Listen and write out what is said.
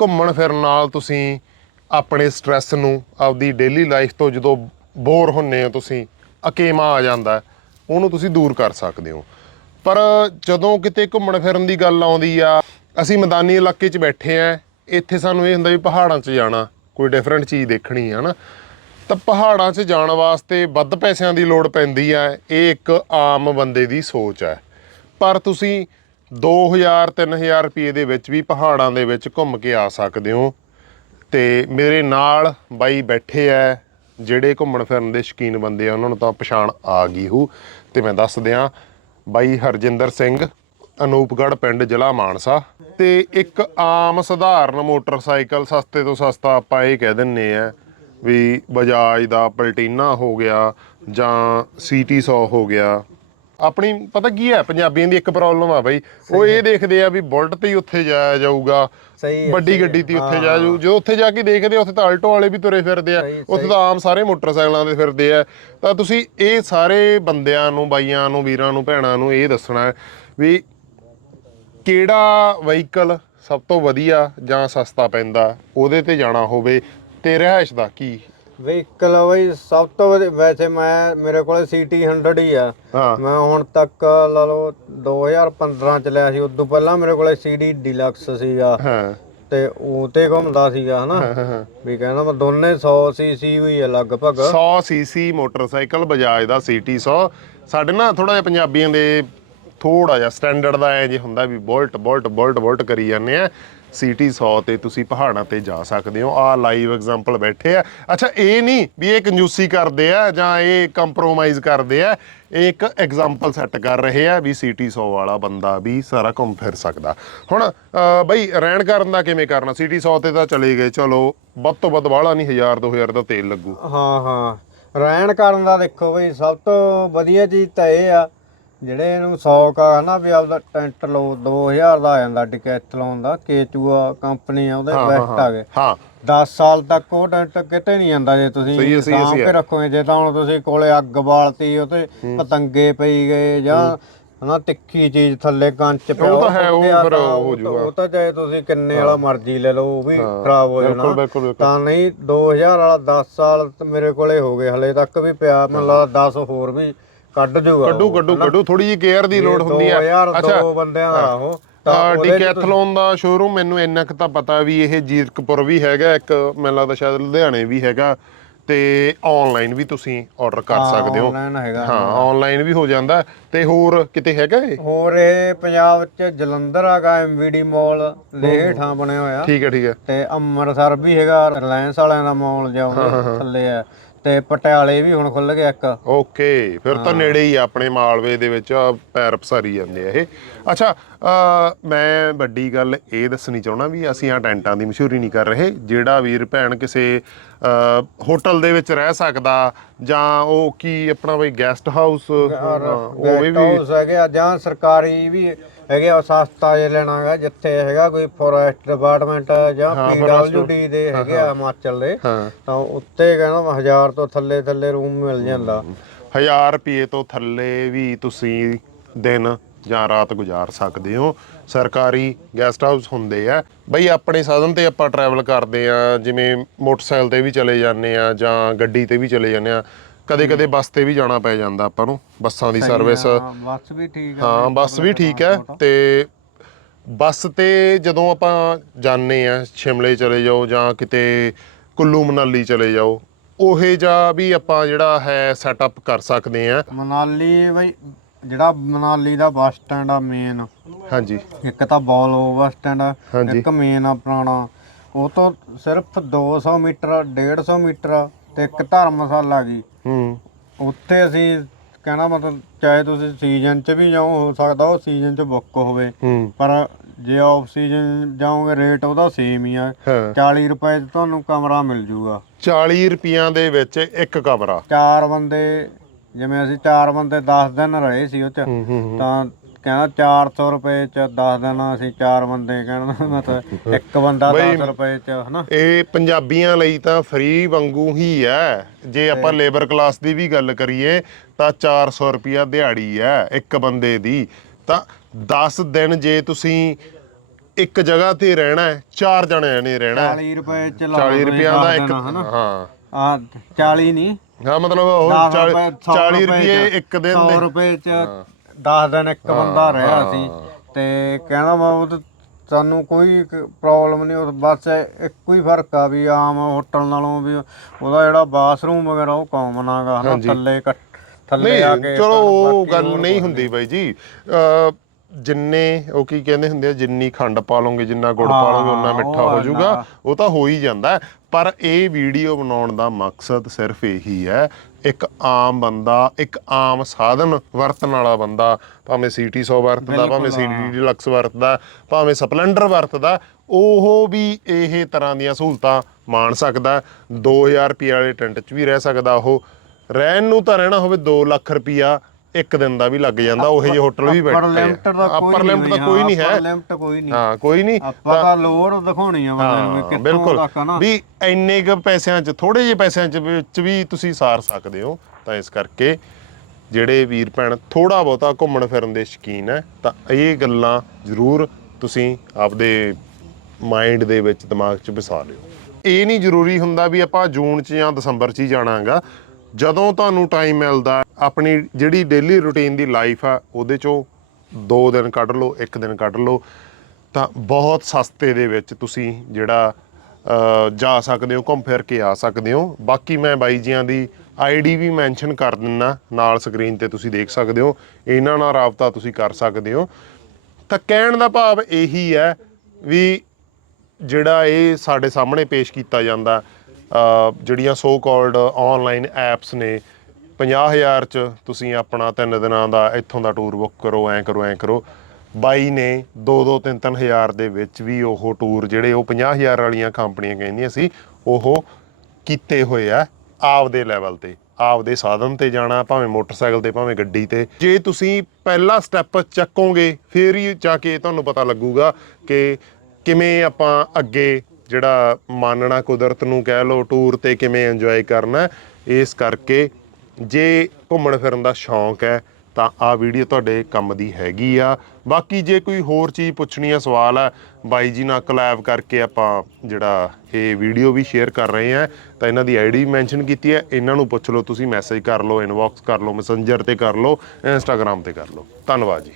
ਘੁੰਮਣ ਫਿਰਨ ਨਾਲ ਤੁਸੀਂ ਆਪਣੇ ਸਟ੍ਰੈਸ ਨੂੰ ਆਪਦੀ ਡੇਲੀ ਲਾਈਫ ਤੋਂ ਜਦੋਂ ਬੋਰ ਹੁੰਨੇ ਹੋ ਤੁਸੀਂ, ਅਕੇਮਾ ਆ ਜਾਂਦਾ ਉਹਨੂੰ ਤੁਸੀਂ ਦੂਰ ਕਰ ਸਕਦੇ ਹੋ। ਪਰ ਜਦੋਂ ਕਿਤੇ ਘੁੰਮਣ ਫਿਰਨ ਦੀ ਗੱਲ ਆਉਂਦੀ ਆ, ਅਸੀਂ ਮੈਦਾਨੀ ਇਲਾਕੇ 'ਚ ਬੈਠੇ ਆ, ਇੱਥੇ ਸਾਨੂੰ ਇਹ ਹੁੰਦਾ ਵੀ ਪਹਾੜਾਂ 'ਚ ਜਾਣਾ, ਕੋਈ ਡਿਫਰੈਂਟ ਚੀਜ਼ ਦੇਖਣੀ ਹੈ ਨਾ ਤਾਂ ਪਹਾੜਾਂ 'ਚ ਜਾਣ ਵਾਸਤੇ ਵੱਧ ਪੈਸਿਆਂ ਦੀ ਲੋੜ ਪੈਂਦੀ ਹੈ ਇਹ ਇੱਕ ਆਮ ਬੰਦੇ ਦੀ ਸੋਚ ਹੈ ਪਰ ਤੁਸੀਂ 2000 3000 ਰੁਪਏ ਦੇ ਵਿੱਚ ਵੀ ਪਹਾੜਾਂ ਦੇ ਵਿੱਚ ਘੁੰਮ ਕੇ ਆ ਸਕਦੇ ਹੋ। ਤੇ ਮੇਰੇ ਨਾਲ ਬਾਈ ਬੈਠੇ ਐ, ਜਿਹੜੇ ਘੁੰਮਣ ਫਿਰਨ ਦੇ ਸ਼ੌਕੀਨ ਬੰਦੇ ਆ, ਉਹਨਾਂ ਨੂੰ ਤਾਂ ਪਛਾਣ ਆ ਗਈ ਹੋ ਤੇ ਮੈਂ ਦੱਸ ਦਿਆਂ, ਬਾਈ ਹਰਜਿੰਦਰ ਸਿੰਘ, ਅਨੂਪਗੜ੍ਹ ਪਿੰਡ ਜ਼ਿਲ੍ਹਾ ਮਾਨਸਾ। ਤੇ ਇੱਕ ਆਮ ਸਧਾਰਨ ਮੋਟਰਸਾਈਕਲ ਸਸਤੇ ਤੋਂ ਸਸਤਾ ਆਪਾਂ ਇਹ ਕਹਿ ਦਿੰਨੇ ਆ ਵੀ ਬਜਾਜ ਦਾ ਪਲਟੀਨਾ ਹੋ ਗਿਆ ਜਾਂ ਸੀਟੀ 100 ਹੋ ਗਿਆ। ਆਪਣੀ ਪਤਾ ਕੀ ਹੈ ਪੰਜਾਬੀਆਂ ਦੀ ਇੱਕ ਪ੍ਰੋਬਲਮ ਆ ਬਈ। ਉਹ ਇਹ ਦੇਖਦੇ ਆ ਵੀ ਬੁਲਟ ਤੇ ਹੀ ਉੱਥੇ ਜਾਇਆ ਜਾਊਗਾ ਸਹੀ ਵੱਡੀ। ਗੱਡੀ ਤੇ ਉੱਥੇ ਜਾ ਜਾਊ। ਜੋ ਉੱਥੇ ਜਾ ਕੇ ਦੇਖਦੇ ਆ, ਉੱਥੇ ਤਾਂ ਆਲਟੋ ਵਾਲੇ ਵੀ ਤੁਰੇ ਫਿਰਦੇ ਆ ਉੱਥੇ ਤਾਂ ਆਮ ਸਾਰੇ ਮੋਟਰਸਾਈਕਲਾਂ ਦੇ ਫਿਰਦੇ ਆ। ਤਾਂ ਤੁਸੀਂ ਇਹ ਸਾਰੇ ਬੰਦਿਆਂ ਨੂੰ ਬਾਈਆਂ ਨੂੰ ਵੀਰਾਂ ਨੂੰ ਭੈਣਾਂ ਨੂੰ ਇਹ ਦੱਸਣਾ ਵੀ ਕਿਹੜਾ ਵਹੀਕਲ ਸਭ ਤੋਂ ਵਧੀਆ ਜਾਂ ਸਸਤਾ ਪੈਂਦਾ ਉਹਦੇ ਤੇ ਜਾਣਾ ਹੋਵੇ ਤੇ ਰਿਹਾਇਸ਼ ਦਾ ਕੀ? ਵਹੀਕਲ ਬਈ ਸਭ ਤੋਂ ਵਧੀ- ਵੈਸੇ ਮੈਂ ਮੇਰੇ ਕੋਲੇ ਸੀਟੀ 100 ਹੀ ਆ। ਹਾਂ। ਮੈਂ ਹੁਣ ਤੱਕ ਲਾ ਲਓ 2015 ਚ ਲਿਆ ਸੀ ਉਦੋਂ ਪਹਿਲਾਂ ਮੇਰੇ ਕੋਲੇ ਸੀਡੀ ਡਿਲਕਸ ਸੀਗਾ। ਹਾਂ। ਤੇ ਉਹ ਤੇ ਘੁੰਮਦਾ ਸੀਗਾ ਹਨਾ? ਵੀ ਕਹਿੰਦਾ ਮੈਂ ਦੋਨੇ 100 ਸੀਸੀ ਵੀ ਆ ਲਗਭਗ। 100 ਸੀਸੀ ਮੋਟਰਸਾਈਕਲ ਬਜਾਜ ਦਾ ਸੀਟੀ 100 ਸਾਡੇ ਨਾ ਥੋੜਾ ਜਿਹਾ ਪੰਜਾਬੀਆਂ ਦੇ ਥੋੜਾ ਜਿਹਾ ਸਟੈਂਡਰਡ ਦਾ ਐ ਜੇ ਹੁੰਦਾ ਵੀ ਬੁਲਟ ਬੁਲਟ ਬੁਲਟ ਬੁਲਟ ਕਰੀ ਜਾਂਦੇ ਆ। ਸੀਟੀ 100 ਤੇ ਤੁਸੀਂ ਪਹਾੜਾਂ ਤੇ ਜਾ ਸਕਦੇ ਹੋ। ਆ ਲਾਈਵ ਐਗਜ਼ਾਮਪਲ ਬੈਠੇ ਆ। ਅੱਛਾ, ਇਹ ਨਹੀਂ ਵੀ ਇਹ ਕੰਜੂਸੀ ਕਰਦੇ ਆ ਜਾਂ ਇਹ ਕੰਪਰੋਮਾਈਜ਼ ਕਰਦੇ ਆ। ਇਹ ਇੱਕ ਐਗਜ਼ਾਮਪਲ ਸੈੱਟ ਕਰ ਰਹੇ ਆ ਵੀ ਸੀਟੀ 100 ਵਾਲਾ ਬੰਦਾ ਵੀ ਸਾਰਾ ਘੁੰਮ ਫਿਰ ਸਕਦਾ। ਹੁਣ ਬਈ, ਰਹਿਣ ਕਰਨ ਦਾ ਕਿਵੇਂ ਕਰਨਾ? ਸੀਟੀ 100 ਤੇ ਤਾਂ ਚਲੇ ਗਏ। ਚਲੋ, ਵੱਧ ਤੋਂ ਵੱਧ ਵਾਲਾ ਨਹੀਂ 1000 2000 ਦਾ ਤੇਲ ਲੱਗੂ। ਹਾਂ ਹਾਂ। ਰਹਿਣ ਕਰਨ ਦਾ ਦੇਖੋ ਬਈ, ਸਭ ਤੋਂ ਵਧੀਆ ਚੀਜ਼ ਤਾਂ ਇਹ ਆ ਜਿਹੜੇ ਇਹਨੂੰ ਸ਼ੌਕ ਆ ਹਨਾ ਵੀ ਆਪਦਾ ਟੈਂਟ ਲਓ 2000 ਦਾ ਆ ਜਾਂਦਾ ਡਿਕੈਥਲੋਨ ਦਾ ਕੇਚੂਆ ਕੰਪਨੀ ਆ ਉਹਦੇ ਬੈਸਟ ਆ ਗਏ। ਹਾਂ 10 ਸਾਲ ਤੱਕ ਉਹ ਟੈਂਟ ਕਿਤੇ ਨਹੀਂ ਜਾਂਦਾ ਜੇ ਤੁਸੀਂ ਸਾਂਭ ਕੇ। ਰੱਖੋਗੇ ਜੇ ਤਾਂ ਹੁਣ ਤੁਸੀਂ ਕੋਲੇ ਅੱਗ ਬਾਲਤੀ ਉਹ ਤੇ ਪਤੰਗੇ ਪਈ ਗਏ ਜਾਂ ਹਨਾ ਤਿੱਖੀ ਚੀਜ਼ ਥੱਲੇ ਕੰਚ ਪਿਆ ਉਹ ਤਾਂ ਹੈ, ਉਹ ਫਿਰ ਹੋ ਜਾਊਗਾ। ਉਹ ਤਾਂ ਚਾਹੇ ਤੁਸੀਂ ਕਿੰਨੇ ਵਾਲਾ ਮਰਜ਼ੀ ਲੈ ਲਓ ਉਹ ਵੀ ਖਰਾਬ ਹੋ ਜਾਣਾ। ਤਾਂ ਨਹੀਂ 2000 ਵਾਲਾ 10 ਸਾਲ ਮੇਰੇ ਕੋਲੇ ਹੋ ਗਏ ਹਲੇ ਤੱਕ ਵੀ ਪਿਆ ਮੈਨੂੰ ਲੱਗਦਾ 10 ਹੋਰ ਵੀ ਕੱਢ ਜੂਗਾ ਕੱਢੂ ਕੱਢੂ ਕੱਢੂ ਥੋੜੀ ਜਿਹੀ ਕੇਅਰ ਦੀ ਲੋੜ ਹੁੰਦੀ ਹੈ 2000 ਦੋ ਬੰਦਿਆਂ ਦਾ ਉਹ ਤਾਂ ਡਿਕੈਥਲੋਨ ਦਾ ਸ਼ੋਰੂਮ ਮੈਨੂੰ ਇੰਨਾ ਕੁ ਤਾਂ ਪਤਾ ਵੀ ਇਹ ਜੀਰਕਪੁਰ ਵੀ ਹੈਗਾ ਇੱਕ ਮੈਨੂੰ ਲੱਗਦਾ ਸ਼ਾਇਦ ਲੁਧਿਆਣੇ ਵੀ ਹੈਗਾ ਤੇ ਆਨਲਾਈਨ ਵੀ ਤੁਸੀਂ ਆਰਡਰ ਕਰ ਸਕਦੇ ਹੋ। ਹਾਂ ਆਨਲਾਈਨ ਵੀ ਹੋ ਜਾਂਦਾ। ਤੇ ਹੋਰ ਕਿਤੇ ਹੈਗਾ ਇਹ? ਹੋਰ ਇਹ ਪੰਜਾਬ ਚ ਜਲੰਧਰ ਹੈਗਾ ਐਮਵੀਡੀ ਮਾਲ ਲੇਹ ਠਾਂ ਬਣਿਆ ਹੋਇਆ। ਠੀਕ ਹੈ ਠੀਕ ਹੈ। ਤੇ ਅੰਮ੍ਰਿਤਸਰ ਵੀ ਹੈਗਾ ਰਿਲਾਇੰਸ ਵਾਲਿਆਂ ਦਾ ਮਾਲ ਜਾਂ ਥੱਲੇ ਆ ਤੇ ਪਟਿਆਲੇ ਵੀ ਹੁਣ ਖੁੱਲ ਗਿਆ ਇੱਕ। ਓਕੇ ਫਿਰ ਤਾਂ ਨੇੜੇ ਹੀ ਆ ਆਪਣੇ ਮਾਲਵੇ ਦੇ ਵਿੱਚ ਆਹ ਪੈਰ ਪਸਾਰੀ ਜਾਂਦੇ ਆ ਇਹ। ਅੱਛਾ ਮੈਂ ਵੱਡੀ ਗੱਲ ਇਹ ਦੱਸਣੀ ਚਾਹਣਾ ਵੀ ਅਸੀਂ ਆ ਟੈਂਟਾਂ ਦੀ ਮਸ਼ਹੂਰੀ ਨਹੀਂ ਕਰ ਰਹੇ। ਜਿਹੜਾ ਵੀਰ ਭੈਣ ਕਿਸੇ ਹੋਟਲ ਦੇ ਵਿੱਚ ਰਹਿ ਸਕਦਾ ਜਾਂ ਉਹ ਕੀ ਆਪਣਾ ਬਈ ਗੈਸਟ ਹਾਊਸ ਉਹ ਵੀ ਹਾਊਸ ਹੈਗੇ ਜਾਂ ਸਰਕਾਰੀ ਵੀ ਹੈਗੇ ਆ ਸਸਤਾ ਜੇ ਲੈਣਾ ਹੈਗਾ ਜਿੱਥੇ ਹੈਗਾ ਕੋਈ ਫੋਰੈਸਟ ਡਿਪਾਰਟਮੈਂਟ ਜਾਂ ਪੀਡਬਲਯੂਡੀ ਦੇ ਹੈਗੇ ਆ ਹਿਮਾਚਲ ਦੇ ਤਾਂ ਉੱਤੇ ਕਹਿੰਦਾ 1000 ਤੋਂ ਥੱਲੇ ਥੱਲੇ ਰੂਮ ਮਿਲ ਜਾਂਦਾ। 1000 ਰੁਪਏ ਤੋਂ ਥੱਲੇ ਵੀ ਤੁਸੀਂ ਦਿਨ ਜਾਂ ਰਾਤ ਗੁਜ਼ਾਰ ਸਕਦੇ ਹੋ। ਸਰਕਾਰੀ ਗੈਸਟ ਹਾਊਸ ਹੁੰਦੇ ਆ। ਬਈ ਆਪਣੇ ਸਾਧਨ ਤੇ ਆਪਾਂ ਟਰੈਵਲ ਕਰਦੇ ਆ ਜਿਵੇਂ ਮੋਟਰਸਾਈਕਲ ਤੇ ਵੀ ਚਲੇ ਜਾਂਦੇ ਆ ਜਾਂ ਗੱਡੀ ਤੇ ਵੀ ਚਲੇ ਜਾਂਦੇ ਆ। ਕਦੇ ਕਦੇ ਬੱਸ ਤੇ ਵੀ ਜਾਣਾ ਪੈ ਜਾਂਦਾ ਆਪਾਂ ਨੂੰ ਬੱਸਾਂ ਦੀ ਸਰਵਿਸ ਹਾਂ, ਬੱਸ ਵੀ ਠੀਕ ਆ ਹਾਂ ਬੱਸ ਵੀ ਠੀਕ ਹੈ ਤੇ ਬੱਸ ਤੇ ਜਦੋਂ ਆਪਾਂ ਜਾਂਦੇ ਆ ਸ਼ਿਮਲੇ ਚਲੇ ਜਾਓ ਜਾਂ ਕਿਤੇ ਕੁੱਲੂ ਮਨਾਲੀ ਚਲੇ ਜਾਓ ਉਹੇ ਜਾਂ ਵੀ ਆਪਾਂ ਜਿਹੜਾ ਹੈ ਸੈਟਅਪ ਕਰ ਸਕਦੇ ਆ। ਮਨਾਲੀ ਬਈ ਜਿਹੜਾ ਮਨਾਲੀ ਦਾ ਬੱਸ ਸਟੈਂਡ ਆ ਮੇਨ ਹਾਂਜੀ। ਇੱਕ ਤਾਂ ਬੋਲੋ ਬੱਸ ਸਟੈਂਡ ਆ ਹਾਂਜੀ। ਇੱਕ ਮੇਨ ਆ ਪੁਰਾਣਾ। ਉਹ ਤੋਂ ਸਿਰਫ 200 ਮੀਟਰ 150 ਮੀਟਰ ਤੇ ਇੱਕ ਧਰਮਸ਼ਾਲਾ ਗਈ ਹੂੰ। ਉੱਥੇ ਅਸੀਂ ਕਹਿਣਾ ਮਤਲਬ ਚਾਹੇ ਤੁਸੀਂ ਸੀਜ਼ਨ 'ਚ ਵੀ ਜਾਓ ਹੋ ਸਕਦਾ ਉਹ ਸੀਜ਼ਨ 'ਚ ਬੁੱਕ ਹੋਵੇ। ਹੂੰ। ਪਰ ਜੇ ਆਫ ਸੀਜ਼ਨ ਜਾਓਗੇ ਰੇਟ ਉਹਦਾ ਸੇਮ ਹੀ ਆ। ਹਾਂ। 40 ਰੁਪਏ 'ਚ ਤੁਹਾਨੂੰ ਕਮਰਾ ਮਿਲ ਜੂਗਾ। 40 ਰੁਪਈਆਂ ਦੇ ਵਿੱਚ ਇੱਕ ਕਮਰਾ। ਚਾਰ ਬੰਦੇ ਜਿਵੇਂ ਅਸੀਂ ਚਾਰ ਬੰਦੇ 10 ਦਿਨ ਰਹੇ ਸੀ ਉਹ 'ਚ ਹੂੰ ਹੂੰ ਤਾਂ ਕਹਿੰਦਾ 400 ਰੁਪਏ ਚ 10 ਦਿਨ ਅਸੀਂ ਚਾਰ ਬੰਦੇ ਕਹਿੰਦਾ ਮਤਲਬ ਇੱਕ ਬੰਦਾ ਬਈ 10 ਰੁਪਏ ਚ ਹਨਾ? ਇਹ ਪੰਜਾਬੀਆਂ ਲਈ ਤਾਂ ਫ੍ਰੀ ਵਾਂਗੂ ਹੀ ਹੈ। ਜੇ ਆਪਾਂ ਲੇਬਰ ਕਲਾਸ ਦੀ ਵੀ ਗੱਲ ਕਰੀਏ ਤਾਂ 400 ਰੁਪਿਆ ਦਿਹਾੜੀ ਹੈ ਇੱਕ ਬੰਦੇ ਦੀ। ਤਾਂ 10 ਦਿਨ ਜੇ ਤੁਸੀਂ ਇੱਕ ਜਗ੍ਹਾ ਤੇ ਰਹਿਣਾ ਹੈ ਚਾਰ ਜਣਿਆਂ ਨੇ ਰਹਿਣਾ ਹੈ। 40 ਰੁਪਏ ਚ ਲਾ 40 ਲਓ ਰੁਪਿਆਂ ਦਾ ਇੱਕ ਹਾਂ। ਆ 40 ਨਹੀਂ ਹਾਂ ਮਤਲਬ ਉਹ 10 40 ਰੁਪਏ 100 40 ਰੁਪਏ ਰੁਪਏ ਚ- ਇੱਕ ਦਿਨ 100 ਦੇ। ਰੁਪਏ ਚ 10 ਦਿਨ ਇੱਕ ਬੰਦਾ ਰਿਹਾ ਸੀ। ਤੇ ਕਹਿੰਦਾ ਮੈਂ ਉਹ ਸਾਨੂੰ ਕੋਈ ਪ੍ਰੋਬਲਮ ਨਹੀਂ ਉਹ ਬਸ ਇੱਕੋ ਹੀ ਫ਼ਰਕ ਆ ਵੀ ਆਮ ਹੋਟਲ ਨਾਲੋਂ ਵੀ ਉਹਦਾ ਜਿਹੜਾ ਬਾਥਰੂਮ ਵਗੈਰਾ ਉਹ ਕਾਮਨ ਆਗਾ ਹਨਾ ਥੱਲੇ ਥੱਲੇ ਆ ਕੇ ਚਲੋ ਉਹ ਗੱਲ ਨਹੀਂ ਹੁੰਦੀ ਬਾਈ ਜੀ। ਅ ਜਿੰਨੇ ਉਹ ਕੀ ਕਹਿੰਦੇ ਹੁੰਦੇ ਆ ਜਿੰਨੀ ਖੰਡ ਪਾ ਲਓਗੇ ਜਿੰਨਾ ਗੁੜ ਪਾ ਲਓਗੇ ਉਨਾ ਮਿੱਠਾ ਹੋ ਜਾਊਗਾ। ਉਹ ਤਾਂ ਹੋ ਹੀ ਜਾਂਦਾ ਹੈ। ਪਰ ਇਹ ਵੀਡੀਓ ਬਣਾਉਣ ਦਾ ਮਕਸਦ ਸਿਰਫ ਇਹੀ ਹੈ ਇੱਕ ਆਮ ਬੰਦਾ ਇੱਕ ਆਮ ਸਾਧਨ ਵਰਤਣ ਵਾਲਾ ਬੰਦਾ ਭਾਵੇਂ ਸੀਟੀ 100 ਵਰਤਦਾ ਭਾਵੇਂ ਸੀਟੀ ਡਿਲਕਸ ਵਰਤਦਾ ਭਾਵੇਂ ਸਪਲੈਂਡਰ ਵਰਤਦਾ ਉਹ ਵੀ ਇਹ ਤਰ੍ਹਾਂ ਦੀਆਂ ਸਹੂਲਤਾਂ ਮਾਣ ਸਕਦਾ 2000 ਰੁਪਏ ਵਾਲੇ ਟੈਂਟ 'ਚ ਵੀ ਰਹਿ ਸਕਦਾ ਉਹ। ਰਹਿਣ ਨੂੰ ਤਾਂ ਰਹਿਣਾ ਹੋਵੇ 2 ਲੱਖ ਰੁਪਿਆ ਇੱਕ ਦਿਨ ਦਾ ਵੀ ਲੱਗ ਜਾਂਦਾ ਉਹੇ ਜਿਹੇ ਹੋਟਲ ਵੀ ਪਰ ਬੈਠੇ ਲਿਮਟ ਦਾ ਕੋਈ ਪਰ ਲਿਮਟ ਤਾਂ ਕੋਈ ਨਹੀਂ ਹੈ। ਲਿਮਟ ਕੋਈ ਨਹੀਂ। ਹਾਂ ਕੋਈ ਨਹੀਂ। ਆਪਾਂ ਤਾਂ ਲੋੜ ਦਿਖਾਉਣੀ ਆ ਬੰਦੇ ਨੂੰ ਕਿੱਥੋਂ ਤੱਕ ਨਾ। ਵੀ ਇੰਨੇ ਕੁ ਪੈਸਿਆਂ 'ਚ ਥੋੜੇ ਜਿਹੇ ਪੈਸਿਆਂ 'ਚ ਵਿੱਚ ਵੀ ਤੁਸੀਂ ਸਾਰ ਸਕਦੇ ਹੋ। ਤਾਂ ਇਸ ਕਰਕੇ ਜਿਹੜੇ ਵੀਰ ਭੈਣ ਥੋੜਾ ਬਹੁਤਾ ਘੁੰਮਣ ਫਿਰਨ ਦੇ ਸ਼ੌਕੀਨ ਹੈ ਤਾਂ ਇਹ ਗੱਲਾਂ ਜ਼ਰੂਰ ਤੁਸੀਂ ਆਪਦੇ ਮਾਈਂਡ ਦੇ ਵਿੱਚ ਦਿਮਾਗ 'ਚ ਵਸਾ ਲਿਓ। ਇਹ ਨਹੀਂ ਜ਼ਰੂਰੀ ਹੁੰਦਾ ਵੀ ਆਪਾਂ ਜੂਨ 'ਚ ਜਾਂ ਦਸੰਬਰ 'ਚ ਹੀ ਜਾਣਾਗਾ। ਜਦੋਂ ਤੁਹਾਨੂੰ ਟਾਈਮ ਮਿਲਦਾ ਆਪਣੀ ਜਿਹੜੀ ਡੇਲੀ ਰੁਟੀਨ ਦੀ ਲਾਈਫ ਆ, ਉਹਦੇ 'ਚੋਂ ਦੋ ਦਿਨ ਕੱਢ ਲਓ, ਇੱਕ ਦਿਨ ਕੱਢ ਲਓ, ਤਾਂ ਬਹੁਤ ਸਸਤੇ ਦੇ ਵਿੱਚ ਤੁਸੀਂ ਜਿਹੜਾ ਜਾ ਸਕਦੇ ਹੋ, ਘੁੰਮ ਫਿਰ ਕੇ ਆ ਸਕਦੇ ਹੋ। ਬਾਕੀ ਮੈਂ ਬਾਈ ਜੀਆਂ ਦੀ ਆਈਡੀ ਵੀ ਮੈਂਸ਼ਨ ਕਰ ਦਿੰਨਾ, ਨਾਲ ਸਕਰੀਨ ਤੇ ਤੁਸੀਂ ਦੇਖ ਸਕਦੇ ਹੋ। ਇਹਨਾਂ ਨਾਲ ਰਾਬਤਾ ਤੁਸੀਂ ਕਰ ਸਕਦੇ ਹੋ। ਤਾਂ ਕਹਿਣ ਦਾ ਭਾਵ ਇਹੀ ਹੈ ਵੀ ਜਿਹੜਾ ਇਹ ਸਾਡੇ ਸਾਹਮਣੇ ਪੇਸ਼ ਕੀਤਾ ਜਾਂਦਾ ਜਿਹੜੀਆਂ ਸੋ ਕਾਲਡ ਆਨਲਾਈਨ ਐਪਸ ਨੇ 50000 ਚ ਤੁਸੀਂ ਆਪਣਾ ਤਿੰਨ ਦਿਨਾਂ ਦਾ ਇੱਥੋਂ ਦਾ ਟੂਰ ਬੁੱਕ ਕਰੋ, ਐਂ ਕਰੋ ਐਂ ਕਰੋ। ਬਾਈ ਨੇ 2-2 3-3 ਹਜ਼ਾਰ ਦੇ ਵਿੱਚ ਵੀ ਉਹ ਟੂਰ ਜਿਹੜੇ ਉਹ 50000 ਵਾਲੀਆਂ ਕੰਪਨੀਆਂ ਕਹਿੰਦੀਆਂ ਸੀ, ਉਹ ਕੀਤੇ ਹੋਏ ਆ ਆਪਦੇ ਲੈਵਲ ਤੇ, ਆਪਦੇ ਸਾਧਨ ਤੇ ਜਾਣਾ, ਭਾਵੇਂ ਮੋਟਰਸਾਈਕਲ ਤੇ, ਭਾਵੇਂ ਗੱਡੀ ਤੇ। ਜੇ ਤੁਸੀਂ ਪਹਿਲਾ ਸਟੈਪ ਚੱਕੋਗੇ, ਫੇਰ ਹੀ ਜਾ ਕੇ ਤੁਹਾਨੂੰ ਪਤਾ ਲੱਗੂਗਾ ਕਿ ਕਿਵੇਂ ਆਪਾਂ ਅੱਗੇ ਜਿਹੜਾ ਮਾਨਣਾ ਕੁਦਰਤ ਨੂੰ ਕਹਿ ਲਓ ਟੂਰ ਤੇ ਕਿਵੇਂ ਇੰਜੋਏ ਕਰਨਾ। ਇਸ ਕਰਕੇ ਜੇ ਘੁੰਮਣ ਫਿਰਨ ਦਾ ਸ਼ੌਂਕ ਹੈ, ਤਾਂ ਆ ਵੀਡੀਓ ਤੁਹਾਡੇ ਕੰਮ ਦੀ ਹੈਗੀ ਆ। ਬਾਕੀ ਜੇ ਕੋਈ ਹੋਰ ਚੀਜ਼ ਪੁੱਛਣੀ ਆ, ਸਵਾਲ ਆ, ਬਾਈ ਜੀ ਨਾਲ ਕੋਲੈਬ ਕਰਕੇ ਆਪਾਂ ਜਿਹੜਾ ਇਹ ਵੀਡੀਓ ਵੀ ਸ਼ੇਅਰ ਕਰ ਰਹੇ ਆ, ਤਾਂ ਇਹਨਾਂ ਦੀ ਆਈਡੀ ਮੈਂਸ਼ਨ ਕੀਤੀ ਹੈ ਇਹਨਾਂ ਨੂੰ ਪੁੱਛ ਲਓ ਤੁਸੀਂ ਮੈਸੇਜ ਕਰ ਲਓ ਇਨਬਾਕਸ ਕਰ ਲਓ ਮੈਸੇਂਜਰ ਤੇ ਕਰ ਲਓ ਇੰਸਟਾਗ੍ਰam ਤੇ ਕਰ ਲਓ। ਧੰਨਵਾਦ ਜੀ।